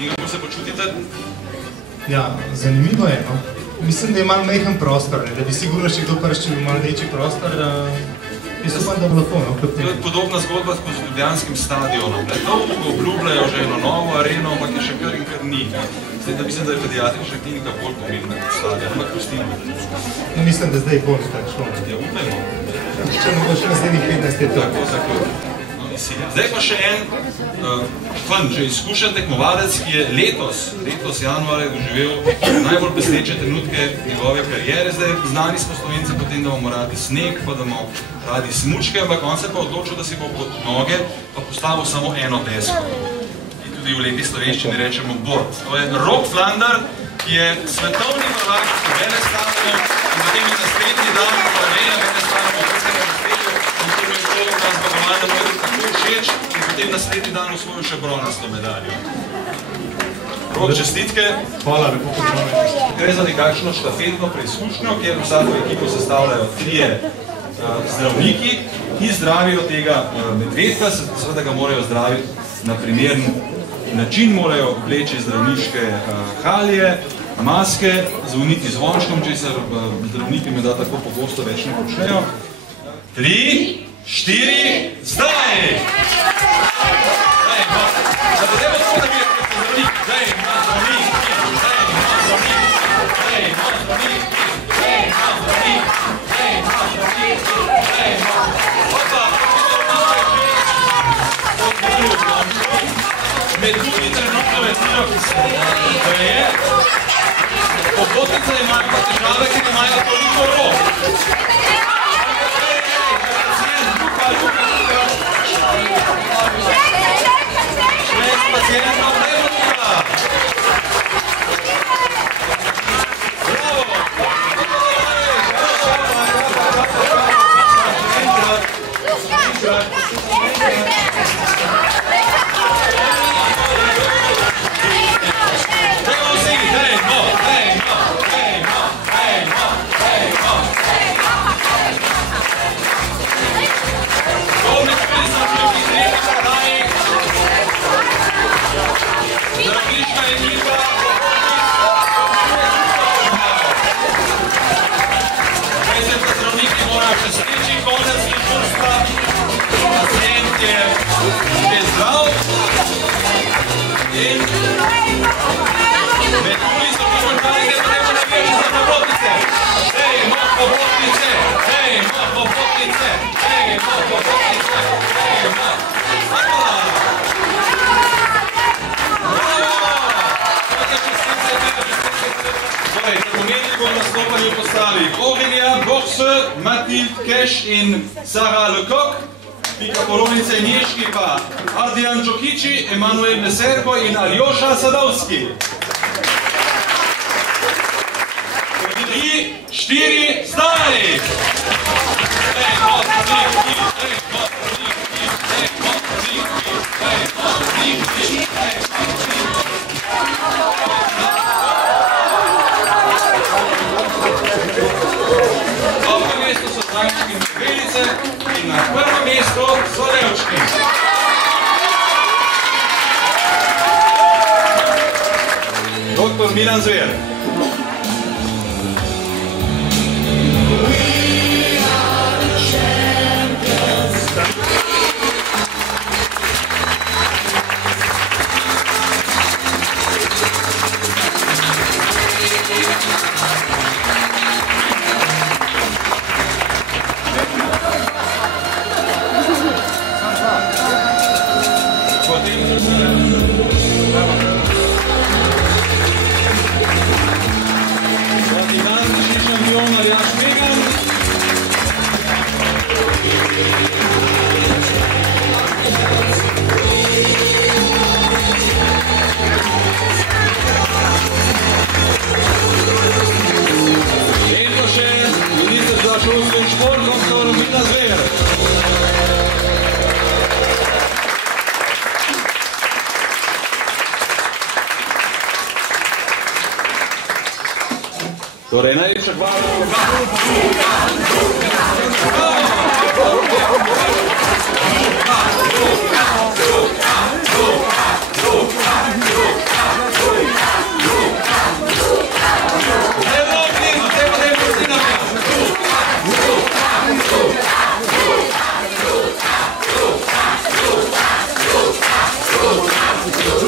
In kako se počutite? Ja, zanimivo je, no. Mislim, da je malo majhen prostor, da bi sigurno še kdo priščil malo večji prostor. Jaz upam, da bo lahko, no. To je podobna zgodba kot z ljubljanskim stadionom. Dolgo obljubljajo že eno novo areno, ampak je še kar in kar ni. Zdaj, da mislim, da je pediatrična klinika bolj pomembna kot stadion, ampak pustimo. Mislim, da zdaj bolj tako šlo. Ja, upajmo. Če ne bo še naslednjih 15 let. Tako. Zdaj pa še en že izkušen tekmovalec, ki je letos januarja doživel najbolj pesleče trenutke njegove karijere. Zdaj znani smo Slovenci potem, da bomo radi sneg, pa da bomo radi smučke, ampak on se pa odločil, da si bo pod noge pa postavil samo eno desko. In tudi v lepi slovenščini rečemo board. To je Rob Flander, ki je svetovni prvak v veleslalonu in potem je naslednji dan v veleslalonu da mu je tako všeč in potem naslednji dan osvojil še bronasto medaljo. Rok, čestitke. Hvala, lepo pozdravljeni. Gre za nekakšno štafetno preizkušnjo, kjer vsako ekipo sestavljajo 3 zdravniki, ki zdravijo tega medvedka, seveda ga morajo zdraviti na primeren način, morajo obleči zdravniške halje, maske, zvoniti zvončkom, česar zdravniki menda tako pogosto več ne počnejo. 3, 4, zdaj! Med drugi trenutno veselo, ki se je, popotnice imajo pa težave, ki imajo toliko rok. Aurélien Borse, Mathilde Kesch in Sarah Lecoq, Pika Polovnice in Ježki pa Ardian Džokiči, Emanuel Neserko in Aljoša Sadovski. 3, 4, zdaj! In na prvo mesto so Levčki. Dr. Milan Zver. Torej, najlepša hvala. Hvala.